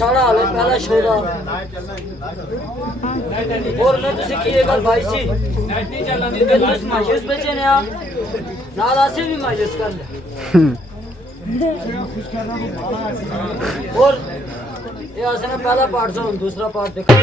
साड़ा हाल है पहला शो दा और मैं तुझे किए गल भाई सी ते तुस मायूस बेचे ने आ नाल आसे भी मायूस कर ले और ये आसे ना पहला पार्ट से दूसरा पार्ट देखो